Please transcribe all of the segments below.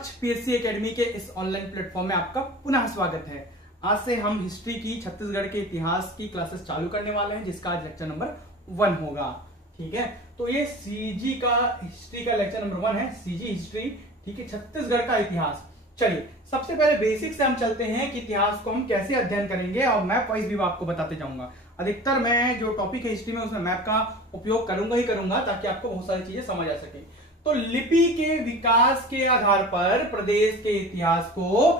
लक्ष्य PSC academy के इस ऑनलाइन प्लेटफॉर्म में आपका पुनः स्वागत है। आज से हम हिस्ट्री की छत्तीसगढ़ के इतिहास की क्लासेस चालू करने वाले हैं, जिसका आज लेक्चर नंबर 1 होगा। ठीक है, तो ये सीजी का हिस्ट्री का लेक्चर नंबर 1 है, सीजी हिस्ट्री। ठीक है, छत्तीसगढ़ का इतिहास। चलिए सबसे पहले बेसिक से हम चलते हैं कि इतिहास को हम कैसे अध्ययन करेंगे, और मैप वाइज भी आपको बताते जाऊंगा। अधिकतर मैं जो टॉपिक है हिस्ट्री में उसमें मैप का उपयोग करूंगा ही करूंगा, ताकि आपको बहुत सारी चीजें समझ आ सके। तो लिपि के विकास के आधार पर प्रदेश के इतिहास को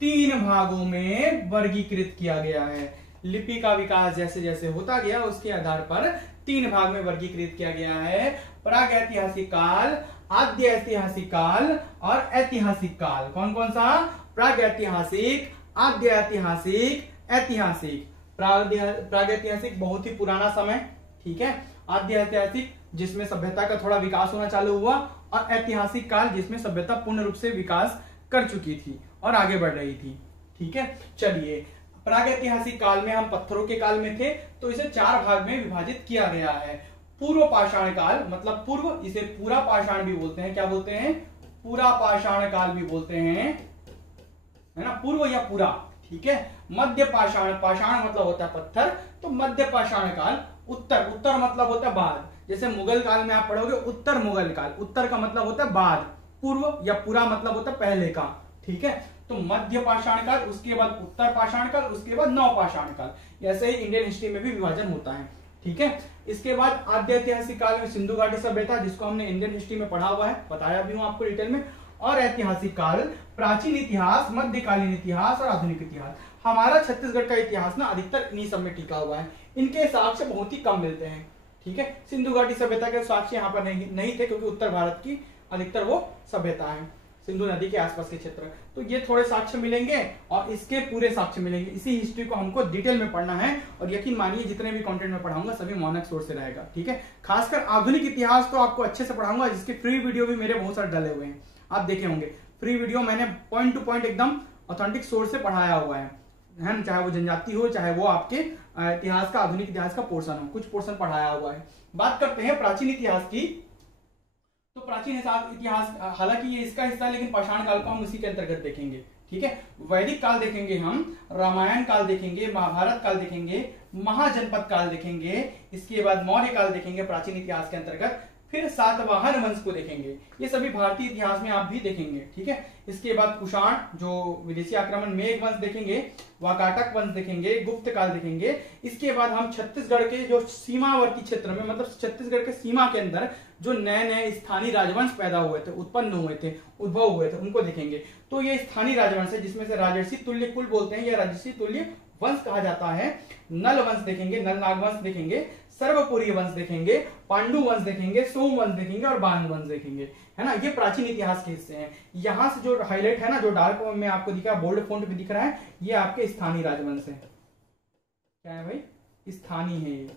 3 भागों में वर्गीकृत किया गया है। लिपि का विकास जैसे जैसे होता गया उसके आधार पर 3 भाग में वर्गीकृत किया गया है। प्रागैतिहासिक काल, आद्य ऐतिहासिक काल और ऐतिहासिक काल। कौन कौन सा? प्रागैतिहासिक, आद्य ऐतिहासिक, ऐतिहासिक। प्रागैतिहासिक बहुत ही पुराना समय, ठीक है। आद्य ऐतिहासिक जिसमें सभ्यता का थोड़ा विकास होना चालू हुआ, और ऐतिहासिक काल जिसमें सभ्यता पूर्ण रूप से विकास कर चुकी थी और आगे बढ़ रही थी। ठीक है, चलिए प्रागैतिहासिक काल में हम पत्थरों के काल में थे, तो इसे 4 भाग में विभाजित किया गया है। पूर्व पाषाण काल मतलब पूर्व, इसे पूरा पाषाण भी बोलते हैं। क्या बोलते हैं? पूरा पाषाण काल भी बोलते हैं, है ना, पूर्व या पूरा। ठीक है, मध्य पाषाण, पाषाण मतलब होता है पत्थर, तो मध्य पाषाण काल। उत्तर, उत्तर मतलब होता है बाद। जैसे मुगल काल में आप पढ़ोगे उत्तर मुगल काल, उत्तर का मतलब होता है बाद। पूर्व या पूरा मतलब होता है पहले का। ठीक है, तो मध्य पाषाण काल, उसके बाद उत्तर पाषाण काल, उसके बाद नव पाषाण काल। ऐसे ही इंडियन हिस्ट्री में भी विभाजन होता है। ठीक है, इसके बाद आद्य ऐतिहासिक काल में सिंधु घाटी सभ्यता, जिसको हमने इंडियन हिस्ट्री में पढ़ा हुआ है, बताया भी हूं आपको डिटेल में। और ऐतिहासिक काल, प्राचीन इतिहास, मध्यकालीन इतिहास और आधुनिक इतिहास। हमारा छत्तीसगढ़ का इतिहास ना अधिकतर इन्हीं सब में टिका हुआ है। इनके साक्ष्य बहुत ही कम मिलते हैं। ठीक है, सिंधु घाटी सभ्यता के साक्ष्य यहाँ पर नहीं थे, क्योंकि उत्तर भारत की अधिकतर वो सभ्यता है, सिंधु नदी के आसपास के क्षेत्र। तो ये थोड़े साक्ष्य मिलेंगे और इसके पूरे साक्ष्य मिलेंगे। इसी हिस्ट्री को हमको डिटेल में पढ़ना है, और यकीन मानिए जितने भी कंटेंट में पढ़ाऊंगा सभी मानक सोर्स से रहेगा। ठीक है, खासकर आधुनिक इतिहास तो आपको अच्छे से पढ़ाऊंगा, जिसके फ्री वीडियो भी मेरे बहुत सारे डाले हुए हैं, आप देखे होंगे। फ्री वीडियो मैंने पॉइंट टू पॉइंट एकदम ऑथेंटिक सोर्स से पढ़ाया हुआ है ना, चाहे वो जनजाति हो, चाहे वो आपके इतिहास का, आधुनिक इतिहास का पोर्शन हो, कुछ पोर्शन पढ़ाया हुआ है। बात करते हैं प्राचीन इतिहास की। तो प्राचीन इतिहास, हालांकि ये इसका हिस्सा है, लेकिन पाषाण काल को हम उसी के अंतर्गत देखेंगे। ठीक है, वैदिक काल देखेंगे हम, रामायण काल देखेंगे, महाभारत काल देखेंगे, महाजनपद काल देखेंगे, इसके बाद मौर्य काल देखेंगे प्राचीन इतिहास के अंतर्गत, फिर सातवाहन वंश को देखेंगे। ये सभी भारतीय इतिहास में आप भी देखेंगे। ठीक है, इसके बाद कुषाण, जो विदेशी आक्रमण, मेघ वंश देखेंगे, वाकाटक वंश देखेंगे, गुप्त काल देखेंगे। इसके बाद हम छत्तीसगढ़ के जो सीमावर्ती क्षेत्र में, मतलब छत्तीसगढ़ के सीमा के अंदर जो नए नए स्थानीय राजवंश पैदा हुए थे, उत्पन्न हुए थे, उद्भव हुए थे, उनको देखेंगे। तो ये स्थानीय राजवंश है, जिसमें से राजर्षि तुल्य कुल बोलते हैं, या राजर्षि तुल्य वंश कहा जाता है। नल वंश देखेंगे, नल नाग वंश देखेंगे, सर्वपुरी वंश देखेंगे, पांडु वंश देखेंगे, सोम वंश देखेंगे और बान वंश देखेंगे, है ना। ये प्राचीन इतिहास के हिस्से हैं। यहां से जो हाईलाइट है ना, जो डार्क में आपको दिखा, बोल्ड फॉन्ट में दिख रहा है, ये आपके स्थानीय राजवंश है। क्या है भाई? स्थानीय है ये,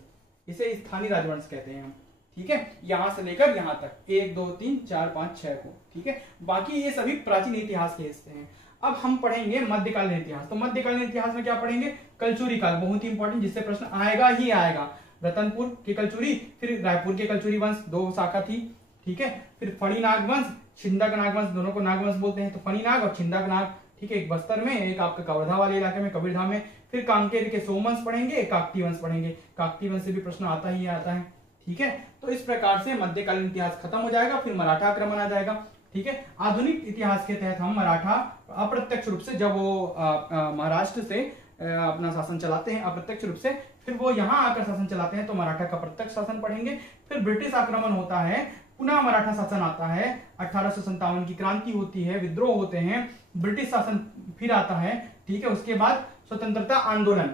इसे स्थानीय राजवंश कहते हैं हम। ठीक है, यहां से लेकर यहां तक 1 2 3 4 5 6 को। ठीक है, बाकी ये सभी प्राचीन इतिहास के हिस्से हैं। अब हम पढ़ेंगे मध्यकालीन इतिहास। तो मध्यकालीन इतिहास में क्या पढ़ेंगे? कलचुरी काल, बहुत ही इंपॉर्टेंट, जिससे प्रश्न आएगा ही आएगा। रतनपुर के कलचुरी, फिर रायपुर के कलचुरी वंश, 2 शाखा थी। ठीक है, फिर फणी नाग वंश, छिंदक नाग वंश, दोनों को नाग वंश बोलते हैं। तो फणी नाग और छिंदक नाग, ठीक है, एक बस्तर में, एक आपका कवर्धा वाले इलाके में, कबीरधाम में। फिर कांकेर के सोमवंश पढ़ेंगे, काकती वंश पढ़ेंगे। काकती वंश से भी प्रश्न आता ही आता है। ठीक है, तो इस प्रकार से मध्यकालीन इतिहास खत्म हो जाएगा, फिर मराठा आक्रमण आ जाएगा। ठीक है, आधुनिक इतिहास के तहत हम मराठा अप्रत्यक्ष रूप से, जब वो महाराष्ट्र से अपना शासन चलाते हैं अप्रत्यक्ष रूप से, फिर वो यहां आकर शासन चलाते हैं, तो मराठा का प्रत्यक्ष शासन पढ़ेंगे। फिर ब्रिटिश आक्रमण होता है, पुनः मराठा शासन आता है, 1857 की क्रांति होती है, विद्रोह होते हैं, ब्रिटिश शासन फिर आता है। ठीक है, उसके बाद स्वतंत्रता आंदोलन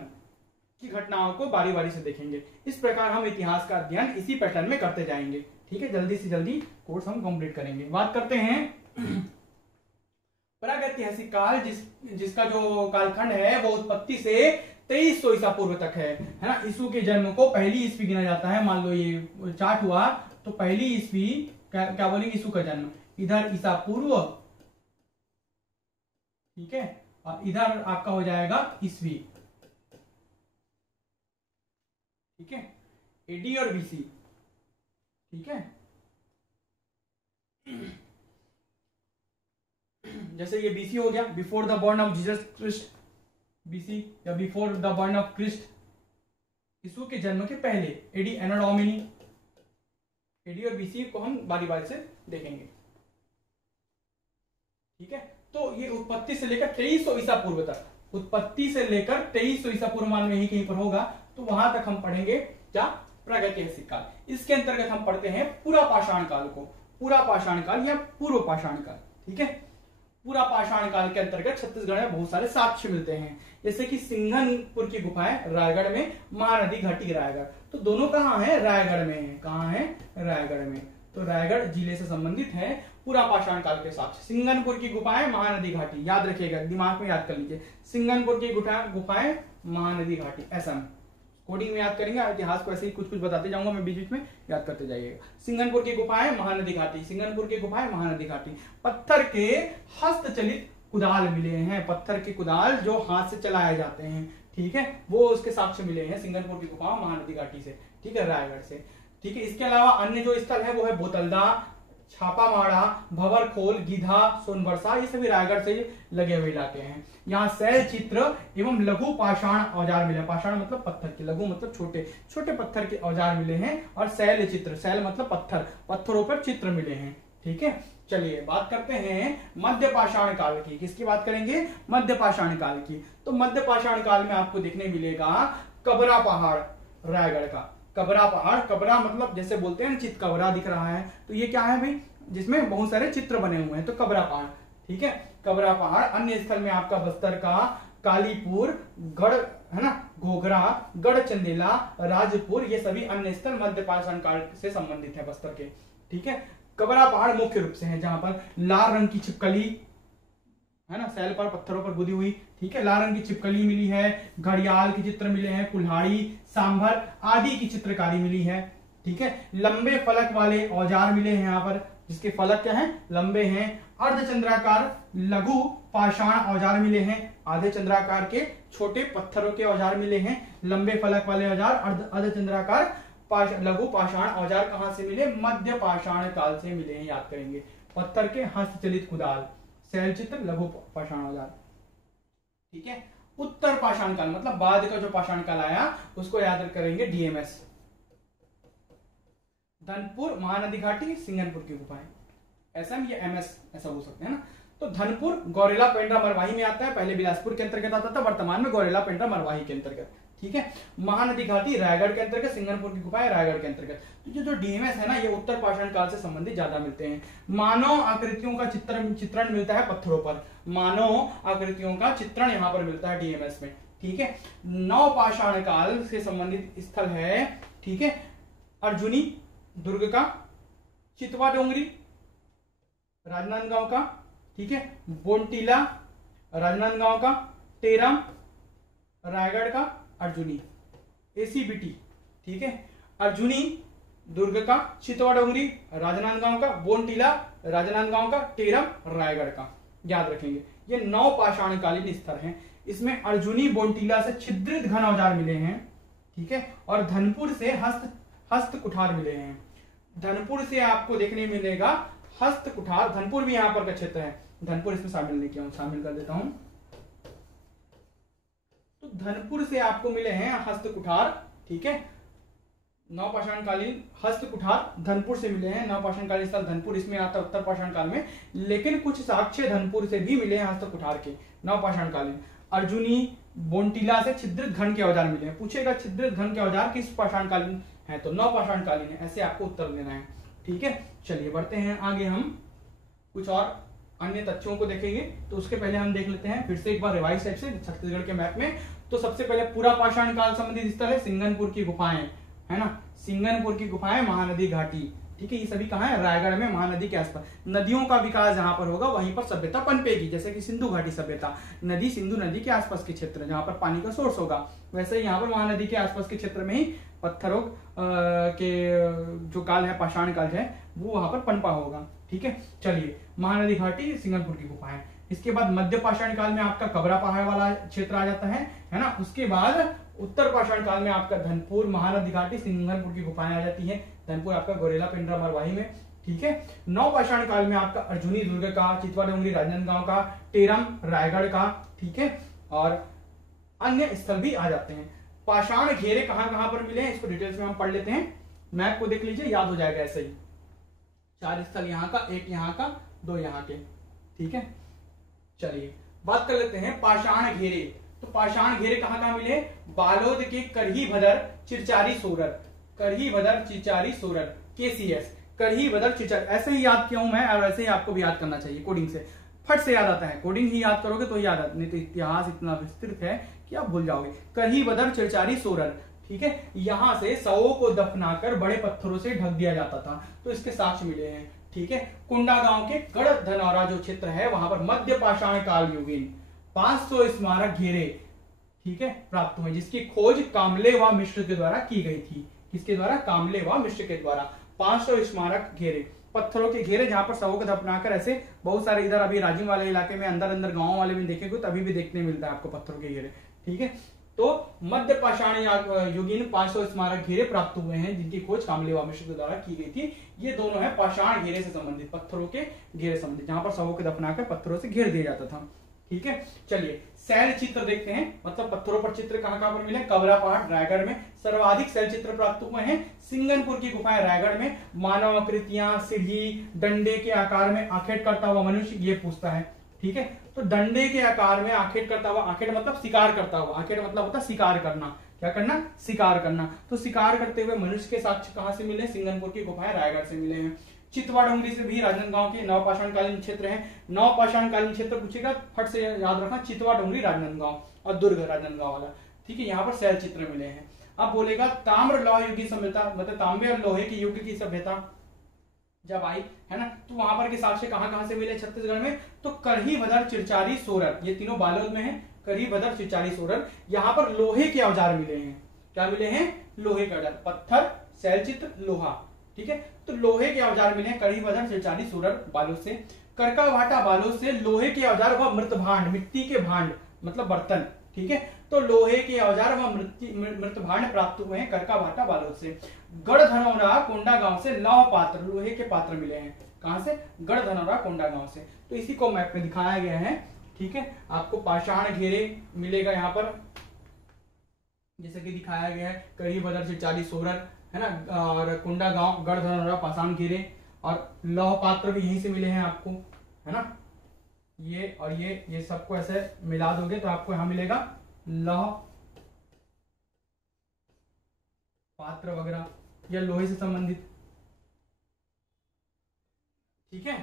की घटनाओं को बारी बारी से देखेंगे। इस प्रकार हम इतिहास का अध्ययन इसी पैटर्न में करते जाएंगे। ठीक है, जल्दी से जल्दी कोर्स हम कंप्लीट करेंगे। बात करते हैं प्रागैतिहासिक काल, जिसका जो कालखंड है वो उत्पत्ति से 2300 ईसा पूर्व तक है ना। यीशु के जन्म को पहली ईस्वी गिना जाता है। मान लो ये चार्ट हुआ, तो पहली ईस्वी क्या बोलेंगे? यीशु का जन्म। इधर ईसा पूर्व, ठीक है, और इधर आपका हो जाएगा ईस्वी। ठीक है, एडी और बीसी। ठीक है, जैसे ये बीसी हो गया, before the birth of Jesus Christ, BC या before the birth of Christ, यीशु के जन्म के पहले। एडी एनो डोमिनी, एडी और बीसी को हम बारी बारी से देखेंगे, ठीक है। तो ये उत्पत्ति से लेकर 2300 ईसा पूर्व तक, उत्पत्ति से लेकर 2300 ईसा पूर्व मान में ही कहीं पर होगा, तो वहां तक हम पढ़ेंगे क्या, प्रागैतिहासिक काल। इसके अंतर्गत हम पढ़ते हैं पूरा पाषाण काल को, पूरा पाषाण काल या पूर्व पाषाण काल, ठीक है। पूरा पाषाण काल के अंतर्गत छत्तीसगढ़ में बहुत सारे साक्ष्य मिलते हैं, जैसे कि सिंघनपुर की गुफाएं रायगढ़ में, महानदी घाटी रायगढ़। तो दोनों कहाँ है, रायगढ़ में है। कहाँ है, रायगढ़ में। तो रायगढ़ जिले से संबंधित है पूरा पाषाण काल के साक्ष्य। सिंघनपुर की गुफाएं, महानदी घाटी, याद रखिएगा, दिमाग में याद कर लीजिए, सिंघनपुर की गुफाएं, महानदी घाटी, ऐसा कोडिंग में याद करेंगे। इतिहास को ऐसे ही कुछ कुछ बताते जाऊंगा मैं, बीच बीच में याद करते जाइएगा। सिंघनपुर की गुफाएं, महानदी घाटी, सिंघनपुर की गुफाएं, महानदी घाटी। पत्थर के हस्तचलित कुदाल मिले हैं, पत्थर के कुदाल जो हाथ से चलाए जाते हैं, ठीक है, वो उसके साक्ष्य मिले हैं सिंघनपुर की गुफा, महानदी घाटी से, ठीक है, रायगढ़ से, ठीक है। इसके अलावा अन्य जो स्थल है वो है बोतलदा, छापामाड़ा, भंवरखोल, गीधा, सोनबरसा, ये सभी रायगढ़ से लगे हुए इलाके हैं। यहाँ शैल चित्र एवं लघु पाषाण औजार मिले, पाषाण मतलब पत्थर के, लघु मतलब छोटे छोटे पत्थर के औजार मिले हैं, और शैल चित्र, शैल मतलब पत्थर, पत्थरों पर चित्र मिले हैं, ठीक है। चलिए बात करते हैं मध्य पाषाण काल की। किसकी बात करेंगे, मध्य पाषाण काल की। तो मध्य पाषाण काल में आपको देखने मिलेगा कबरा पहाड़, रायगढ़ का कबरा पहाड़। कबरा मतलब जैसे बोलते हैं चितकबरा दिख रहा है, तो ये क्या है भाई, जिसमें बहुत सारे चित्र बने हुए हैं, तो कबरा पहाड़, ठीक है, कबरा पहाड़। अन्य स्थल में आपका बस्तर का कालीपुर, गढ़ है ना, घोघरा, गढ़चंदेला, राजपुर, ये सभी अन्य स्थल मध्य पाषाण काल से संबंधित है, बस्तर के, ठीक है। कबरा पहाड़ मुख्य रूप से है जहां पर लाल रंग की छिपकली है ना, सैल पर पत्थरों पर गुदी हुई, ठीक है, लाल रंग की छिपकली मिली है, घड़ियाल के चित्र मिले हैं, कुल्हाड़ी, सांभर आदि की चित्रकारी मिली है, ठीक है। लंबे फलक वाले औजार मिले हैं यहाँ पर, जिसके फलक क्या है, लंबे हैं। अर्धचंद्राकार लघु पाषाण औजार मिले हैं, आधे चंद्राकार के छोटे पत्थरों के औजार मिले हैं। लंबे फलक वाले औजार, अर्धचंद्राकार लघु पाषाण औजार कहां से मिले, मध्य पाषाण काल से मिले हैं, याद करेंगे। पत्थर के हस्तचलित कुदाल, शैल चित्र, लघु पाषाण औजार, ठीक है। उत्तर पाषाण काल मतलब बाद का जो पाषाण काल आया उसको याद करेंगे, डीएमएस, धनपुर, महानदी घाटी, सिंघनपुर की गुफाएं, एसएम या एमएस ऐसा हो सकते हैं ना। तो धनपुर गौरेला पेंड्रा मरवाही में आता है, पहले बिलासपुर के अंतर्गत आता था, वर्तमान में गौरेला पेंड्रा मरवाही के अंतर्गत, ठीक है। महानदी घाटी रायगढ़ के अंतर्गत, सिंघनपुर की गुफाएं रायगढ़ के अंतर्गत। तो जो डीएमएस है ना, ये उत्तर पाषाण काल से संबंधित ज्यादा मिलते हैं। मानव आकृतियों का चित्रण मिलता है पत्थरों पर, मानव आकृतियों का चित्रण यहाँ पर मिलता है डीएमएस में, ठीक है। नव पाषाण काल से संबंधित स्थल है, ठीक है, अर्जुनी दुर्ग का, चितवा डोंगरी राजनांदगांव का, ठीक है, बोनटीला राजनांदगांव का, टेरम रायगढ़ का, अर्जुनी एसीबीटी, ठीक है, अर्जुनी दुर्ग का, चितवा डोंगरी राजनांदगांव का, बोनटीला राजनांदगांव का, टेरम रायगढ़ का, याद रखेंगे। ये 9 पाषाणकालीन स्तर हैं। इसमें अर्जुनी बोनटीला से छिद्रित घन औजार मिले हैं, ठीक है, और धनपुर से हस्त कुठार मिले हैं। धनपुर से आपको देखने मिलेगा हस्त कुठार, धनपुर भी यहाँ पर का क्षेत्र है, धनपुर इसमें शामिल नहीं किया हूं, शामिल कर देता हूं। तो धनपुर से आपको मिले हैं हस्त कुठार, ठीक है, नवपाषाणकालीन हस्त कुठार धनपुर से मिले हैं। नवपाषाणकालीन स्थल धनपुर इसमें आता है उत्तर पाषाण काल में, लेकिन कुछ साक्ष्य धनपुर से भी मिले हैं हस्त कुठार के नवपाषाणकालीन। अर्जुनी बोनटीला से छिद्रित घन के औजार मिले हैं। पूछेगा छिद्रित घन के औजार किस पाषाणकालीन है, तो नवपाषाणकालीन है, ऐसे आपको उत्तर देना है, ठीक है। चलिए बढ़ते हैं आगे, हम कुछ और अन्य तथ्यों को देखेंगे। तो उसके पहले हम देख लेते हैं फिर से एक बार रिवाइज टाइप से छत्तीसगढ़ के मैप में। तो सबसे पहले पूरा पाषाण काल संबंधित स्थल है सिंघनपुर की गुफाएं, है ना, सिंघनपुर की गुफाएं, महानदी घाटी, ठीक है, ये सभी कहाँ है, रायगढ़ में, महानदी के आसपास। नदियों का विकास जहां पर होगा वहीं पर सभ्यता पनपेगी, जैसे कि सिंधु घाटी सभ्यता, नदी सिंधु नदी के आसपास के क्षेत्र जहां पर पानी का सोर्स होगा, वैसे ही यहाँ पर महानदी के आसपास के क्षेत्र में ही पत्थरों के जो काल है, पाषाण काल है, वो वहां पर पनपा होगा, ठीक है। चलिए, महानदी घाटी, सिंघनपुर की गुफाएं। इसके बाद मध्य पाषाण काल में आपका कबरा पहाड़ वाला क्षेत्र आ जाता है ना। उसके बाद उत्तर पाषाण काल में आपका धनपुर, महानदी घाटी, सिंघनपुर की गुफाएं आ जाती है। धनपुर आपका गौरेला पेंड्रा मरवाही में, ठीक है। नवपाषाण काल में आपका अर्जुनी दुर्ग का, चितवा डोंगरी राजनांदगांव का, टेरम रायगढ़ का, ठीक है, और अन्य स्थल भी आ जाते हैं। पाषाण घेरे कहां कहां पर मिले हैं इसको डिटेल्स में हम पढ़ लेते हैं। मैप को देख लीजिए, याद हो जाएगा ऐसे ही। 4 स्थल यहाँ का, 1 यहाँ का, 2 यहाँ के, ठीक है। चलिए बात कर लेते हैं पाषाण घेरे। तो पाषाण घेरे कहां कहां मिले? बालोद के करही भदर चिरचारी सोरर, करही भदर चिरचारी सोरर, KCS, करही भदर चिरचारी। ऐसे ही याद किया हूं मैं, और ऐसे ही आपको भी याद करना चाहिए, कोडिंग से फट से याद आता है। कोडिंग ही याद करोगे तो ही याद आता, नहीं तो इतिहास इतना विस्तृत है कि आप भूल जाओगे। करही भदर चिरचारी सोरर, ठीक है। यहां से शवों को दफनाकर बड़े पत्थरों से ढक दिया जाता था, तो इसके साक्ष्य मिले हैं, ठीक है। कुंडा गांव के गढ़ धनौरा जो क्षेत्र है वहां पर मध्य पाषाण काल युगीन 500 स्मारक घेरे, ठीक है, प्राप्त हुए, जिसकी खोज कामले व मिश्र के द्वारा की गई थी। किसके द्वारा? कामले व मिश्र के द्वारा। 500 स्मारक घेरे, पत्थरों के घेरे, जहां पर शवों को दफनाकर ऐसे बहुत सारे, इधर अभी राजिम वाले इलाके में अंदर अंदर गांव वाले में देखेंगे तो अभी भी देखने मिलता है आपको पत्थरों के घेरे, ठीक है। तो मध्य पाषाण युगीन 500 स्मारक घेरे प्राप्त हुए हैं, जिनकी खोज कामले व मिश्र के द्वारा की गई थी। ये दोनों है पाषाण घेरे से संबंधित, पत्थरों के घेरे संबंधित, जहां पर शवों को दफनाकर पत्थरों से घेर दिया जाता था, ठीक है। चलिए शैल चित्र देखते हैं, मतलब पत्थरों पर चित्र कहां कहां पर मिले? कबरा पहाड़ रायगढ़ में सर्वाधिक शैल चित्र प्राप्त हुए हैं। सिंगनपुर की गुफाएं रायगढ़ में। मानव आकृतियां, सीढ़ी, डंडे के आकार में आखेट करता हुआ मनुष्य, ये पूछता है, ठीक है। तो डंडे के आकार में आखेट करता हुआ, आखेट मतलब शिकार करता हुआ, आखेट मतलब होता है शिकार करना, क्या करना? शिकार करना। तो शिकार करते हुए मनुष्य के साक्ष्य कहां से मिले? सिंगनपुर की गुफाएं रायगढ़ से मिले हैं। चितवा डोंगरी से भी राजनांदगांव के नवपाषाण कालीन क्षेत्र है। नवपाषाण कालीन क्षेत्र पूछेगा, फट से याद रखना, चितवा डोंगरी राजनांदगांव और दुर्ग राजनांदगांव वाला, ठीक है। यहाँ पर शैल चित्र मिले हैं। अब बोलेगा ताम्र लौह युग की सभ्यता, मतलब तांबे और लोहे की युग की सभ्यता जब आई है ना, तो वहां पर के साक्ष्य कहां कहां से मिले छत्तीसगढ़ में? तो करही भदर चिरचारी सोरर, ये तीनों बालोद में है। करही भदर चिरचारी सोरर, यहाँ पर लोहे के औजार मिले हैं। क्या मिले हैं? लोहे के औजार, पत्थर, शैल चित्र, लोहा, ठीक है। तो लोहे के औजार मिले हैं करही भदर चिरचारी सोरर बालोद से। करका भाटा बालोद से लोहे के औजार व मृत भांड, मिट्टी के भांड मतलब बर्तन, ठीक है। तो लोहे के औजार व मृत भांड प्राप्त हुए हैं करका भाटा बालोद से। गढ़ धनौरा कोंडा गांव से लौह पात्र, लोहे के पात्र मिले हैं। कहां से? गढ़ धनौरा कोंडा गांव से। तो इसी को मैप में दिखाया गया है, ठीक है। आपको पाषाण घेरे मिलेगा यहाँ पर, जैसे कि दिखाया गया है, करही भदर चिरचारी सोरर, है ना, और कुंडा गांव गढ़ धनौरा पाषाण घेरे, और लौह पात्र भी यहीं से मिले हैं आपको, है ना। ये और ये सबको ऐसे मिला दोगे तो आपको यहां मिलेगा लौह पात्र वगैरह, या लोहे से संबंधित, ठीक है।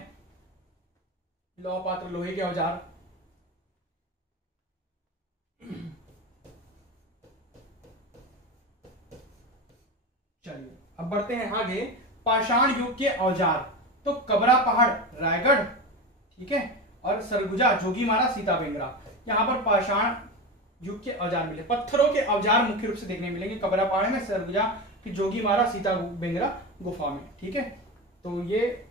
लौह पात्र, लोहे के औजार। चलिए अब बढ़ते हैं आगे। पाषाण युग के औजार, तो कबरा पहाड़ रायगढ़, ठीक है, और सरगुजा जोगीमारा सीता बेंगरा, यहाँ पर पाषाण युग के औजार मिले। पत्थरों के औजार मुख्य रूप से देखने मिलेंगे कबरा पहाड़ में, सरगुजा की जोगीमारा सीता बेंगरा गुफा में, ठीक है। तो ये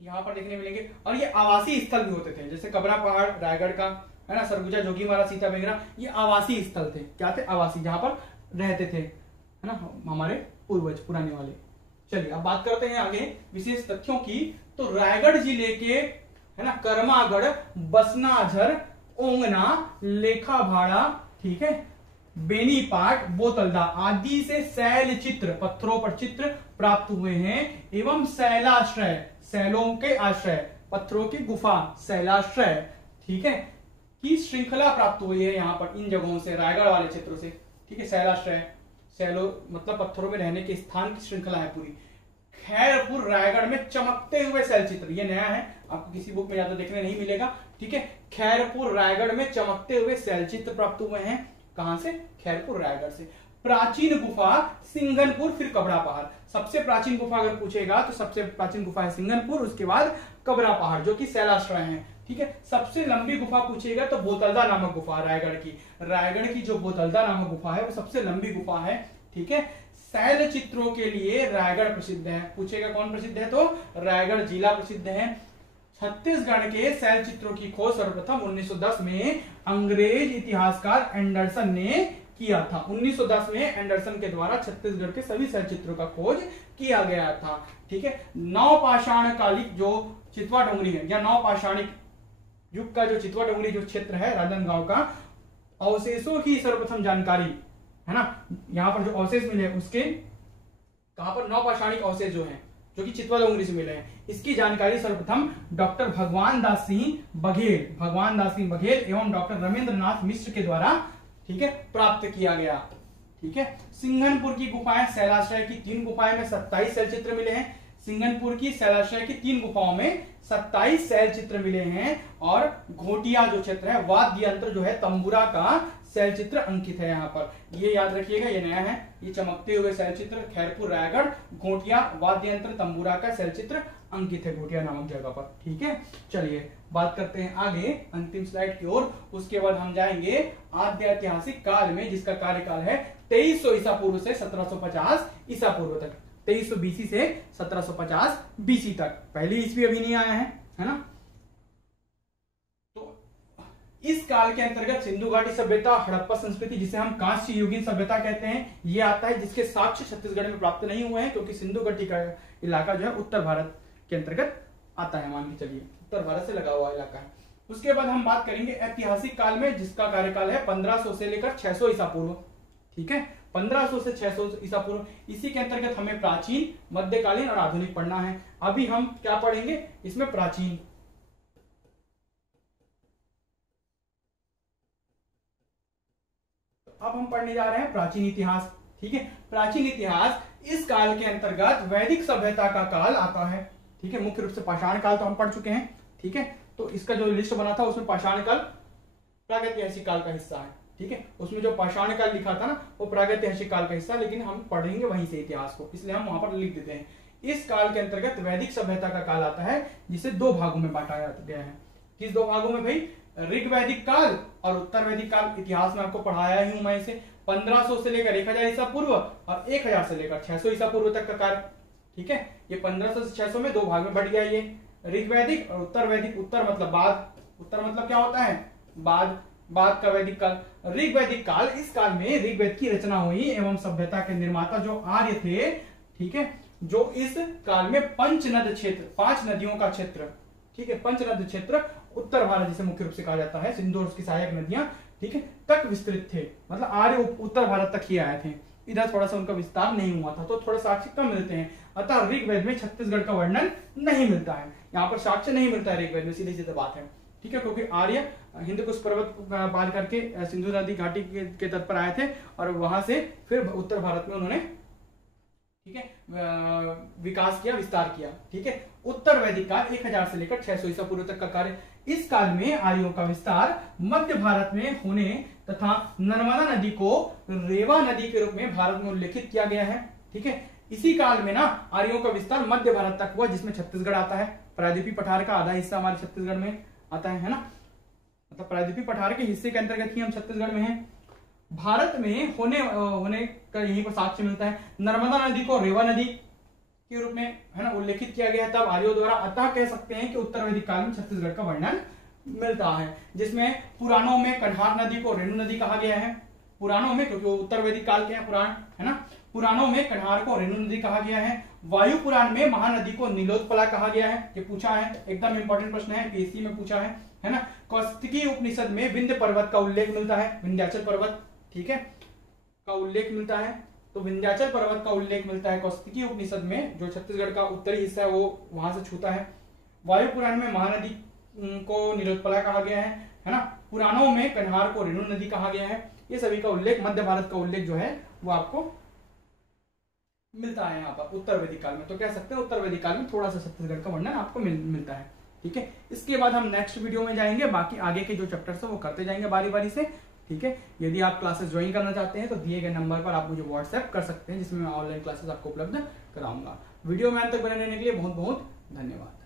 यहाँ पर देखने मिलेंगे, और ये आवासीय स्थल भी होते थे, जैसे कबरा पहाड़ रायगढ़ का, है ना, सरगुजा जोगीमारा सीता बेंगरा, ये आवासीय स्थल थे। क्या थे? आवासीय, जहां पर रहते थे, है ना, हमारे पूर्वज पुराने वाले। चलिए अब बात करते हैं आगे विशेष तथ्यों की। तो रायगढ़ जिले के, है ना, करमागढ़, बसनाझर, ओंगना, लेखाभाड़ा, ठीक है, बेनीपाट, बोतलदा आदि से शैल चित्र, पत्थरों पर चित्र प्राप्त हुए हैं, एवं शैलाश्रय, शैलों के आश्रय, पत्थरों की गुफा, शैलाश्रय, ठीक है, की श्रृंखला प्राप्त हुई है यहाँ पर इन जगहों से, रायगढ़ वाले क्षेत्रों से, ठीक है। शैलाश्रय, शैलो मतलब पत्थरों में रहने के स्थान की श्रृंखला है पूरी। खैरपुर रायगढ़ में चमकते हुए शैल चित्र, ये नया है, आपको किसी बुक में ज्यादा देखने नहीं मिलेगा, ठीक है। खैरपुर रायगढ़ में चमकते हुए शैल चित्र प्राप्त हुए हैं। कहां से? खैरपुर रायगढ़ से। प्राचीन गुफा सिंगनपुर, फिर कबरा पहाड़। सबसे प्राचीन गुफा अगर पूछेगा तो सबसे प्राचीन गुफा है सिंगनपुर, उसके बाद कबरा पहाड़ जो कि शैलाश्रय है, ठीक है। सबसे लंबी गुफा पूछेगा तो बोतलदा नामक गुफा रायगढ़ की, रायगढ़ की जो बोतलदा नामक गुफा है वो सबसे लंबी गुफा है, ठीक है। शैल चित्रों के लिए रायगढ़ प्रसिद्ध है, पूछेगा कौन प्रसिद्ध है, तो रायगढ़ जिला प्रसिद्ध है। छत्तीसगढ़ के शैल चित्रों की खोज सर्वप्रथम 1910 में अंग्रेज इतिहासकार एंडरसन ने किया था। 1910 में एंडरसन के द्वारा छत्तीसगढ़ के सभी शैल चित्रों का खोज किया गया था। ठीक है, नवपाषाण कालिक जो चितवा डोंगरी है या नवपाषाणिक युग का जो चितवा डोंगरी जो क्षेत्र है राजनांदगांव का, अवशेषों की सर्वप्रथम जानकारी है ना, यहाँ पर जो अवशेष मिले उसके कहां पर नवपाषाणिक अवशेष जो हैं जो कि चितवा डोंगरी से मिले हैं, इसकी जानकारी सर्वप्रथम डॉक्टर भगवान दास सिंह बघेल एवं डॉक्टर रमेंद्रनाथ मिश्र के द्वारा, ठीक है, प्राप्त किया गया। ठीक है, सिंघनपुर की गुफाएं, शैलाश्रय की 3 गुफाएं में 27 शैल चित्र मिले हैं। सिंघनपुर की शैलाश्रय की 3 गुफाओं में 27 शैल चित्र मिले हैं। और घोटिया जो क्षेत्र है, वाद्य यंत्र जो है तंबूरा का शैल चित्र अंकित है। यहाँ पर ये याद रखिएगा, ये नया है, ये चमकते हुए शैल चित्र खैरपुर रायगढ़, घोटिया वाद्य यंत्र तंबूरा का शैल चित्र अंकित है घोटिया नामक जगह पर। ठीक है, चलिए बात करते हैं आगे अंतिम स्लाइड की ओर। उसके बाद हम जाएंगे आद्य ऐतिहासिक काल में, जिसका कार्यकाल है 2300 ईसा पूर्व से 1750 ईसा पूर्व तक, 2300 बीसी से 1750 बीसी तक। पहली ईस्वी अभी नहीं आया है ना। तो इस काल के अंतर्गत सिंधु घाटी सभ्यता, हड़प्पा संस्कृति जिसे हम कांस्य युगीन सभ्यता कहते हैं, ये आता है, जिसके साक्ष्य छत्तीसगढ़ में प्राप्त नहीं हुए हैं, क्योंकि सिंधु घाटी का इलाका जो है उत्तर भारत के अंतर्गत आता है, मान के चलिए उत्तर भारत से लगा हुआ इलाका है। उसके बाद हम बात करेंगे ऐतिहासिक काल में, जिसका कार्यकाल है 1500 से लेकर 600 ईसा पूर्व। ठीक है, 1500 से 600 ईसा पूर्व। इसी के अंतर्गत हमें प्राचीन, मध्यकालीन और आधुनिक पढ़ना है। अभी हम क्या पढ़ेंगे इसमें, प्राचीन। अब हम पढ़ने जा रहे हैं प्राचीन इतिहास। ठीक है, प्राचीन इतिहास इस काल के अंतर्गत वैदिक सभ्यता का काल आता है। ठीक है, मुख्य रूप से पाषाण काल तो हम पढ़ चुके हैं। ठीक है, तो इसका जो लिस्ट बना था उसमें पाषाण काल प्रागैतिहासिक काल का हिस्सा है। ठीक है, उसमें जो पाषाण काल लिखा था ना वो प्रागैतिहासिक काल का हिस्सा, लेकिन हम पढ़ेंगे वहीं से इतिहास को, इसलिए हम वहां पर लिख देते हैं। इस काल के अंतर्गत वैदिक सभ्यता का काल आता है, जिसे 2 भागों में बांटा गया है। किस 2 भागों में भाई? ऋग वैदिक काल और उत्तर वैदिक काल। इतिहास में आपको पढ़ाया ही हूं मैं इसे। 1500 से लेकर 1000 ईसा पूर्व और 1000 से लेकर 600 ईसा पूर्व तक का कार्य। ठीक है, ये 1500 से 600 में 2 भाग में बढ़ गया ये, ऋग वैदिक और उत्तर वैदिक। उत्तर मतलब बाद, उत्तर मतलब क्या होता है? बाद का वैदिक काल। ऋग वैदिक काल, इस काल में ऋग्वेद की रचना हुई एवं सभ्यता के निर्माता जो आर्य थे, ठीक है, जो इस काल में पंचनद क्षेत्र, 5 नदियों का क्षेत्र, ठीक है, पंचनद क्षेत्र उत्तर भारत जिसे मुख्य रूप से कहा जाता है, सिंधु और उसकी सहायक नदियां, ठीक है, तक विस्तृत थे। मतलब आर्य उत्तर भारत तक ही आए थे, इधर थोड़ा सा उनका विस्तार नहीं हुआ था, तो थोड़ा साक्ष्य कम मिलते हैं। अतः ऋग्वेद में छत्तीसगढ़ का वर्णन नहीं मिलता है, यहाँ पर साक्ष्य नहीं मिलता है ऋग्वेद में, सीधी सीधी बात है। ठीक है, क्योंकि आर्य हिंद कुश पर्वत पार करके सिंधु नदी घाटी के तट पर आए थे और वहां से फिर उत्तर भारत में उन्होंने, ठीक है, विकास किया, विस्तार किया। ठीक है, उत्तर वैदिक काल 1000 से लेकर 600 ईसा पूर्व तक का कार्य। इस काल में आर्यों का विस्तार मध्य भारत में होने तथा नर्मदा नदी को रेवा नदी के रूप में भारत में उल्लेखित किया गया है। ठीक है, इसी काल में ना आर्यों का विस्तार मध्य भारत तक हुआ, जिसमें छत्तीसगढ़ आता है। प्रायद्वीपीय पठार का आधा हिस्सा हमारे छत्तीसगढ़ में आता है ना, मतलब प्रायद्वीपीय पठार के हिस्से के अंतर्गत ही हम छत्तीसगढ़ में हैं। भारत में होने का यहीं पर साक्ष्य मिलता है। नर्मदा नदी को रेवा नदी के रूप में, है ना, उल्लेखित किया गया है तब आर्यों द्वारा। अतः कह सकते हैं कि उत्तर वैदिक काल में छत्तीसगढ़ का वर्णन मिलता है, जिसमें पुराणों में कन्हार नदी को रेणु नदी कहा गया है। पुराणों में, क्योंकि वो उत्तर वैदिक काल के हैं पुराण, है ना, पुराणों में कन्हार को रेणु नदी कहा गया है। वायु पुराण में महानदी को नीलोत्पला कहा गया है। ये पूछा है, एकदम इंपॉर्टेंट प्रश्न है, पीएससी में पूछा है ना। कौशिकी उपनिषद में विंध्य पर्वत का उल्लेख मिलता है, विंध्याचल पर्वत, ठीक है, का उल्लेख मिलता है। तो विंध्याचल पर्वत का उल्लेख मिलता है कौशिकी उपनिषद में, जो छत्तीसगढ़ का उत्तरी हिस्सा है वो वहां से छूता है। वायु पुराण में महानदी को नीलोत्पला कहा गया है ना। पुराणों में कन्हार को रेणु नदी कहा गया है। ये सभी का उल्लेख, मध्य भारत का उल्लेख जो है वो आपको मिलता है यहाँ पर उत्तर वैदिक काल में। तो कह सकते हैं उत्तर वैदिक काल में थोड़ा सा छत्तीसगढ़ का वर्णन आपको मिलता है। ठीक है, इसके बाद हम नेक्स्ट वीडियो में जाएंगे, बाकी आगे के जो चैप्टर्स है वो करते जाएंगे बारी बारी से। ठीक है, यदि आप क्लासेस ज्वाइन करना चाहते हैं तो दिए गए नंबर पर आप मुझे व्हाट्सएप कर सकते हैं, जिसमें मैं ऑनलाइन क्लासेस आपको उपलब्ध कराऊंगा। वीडियो में अंत तक बने रहने के लिए बहुत बहुत धन्यवाद।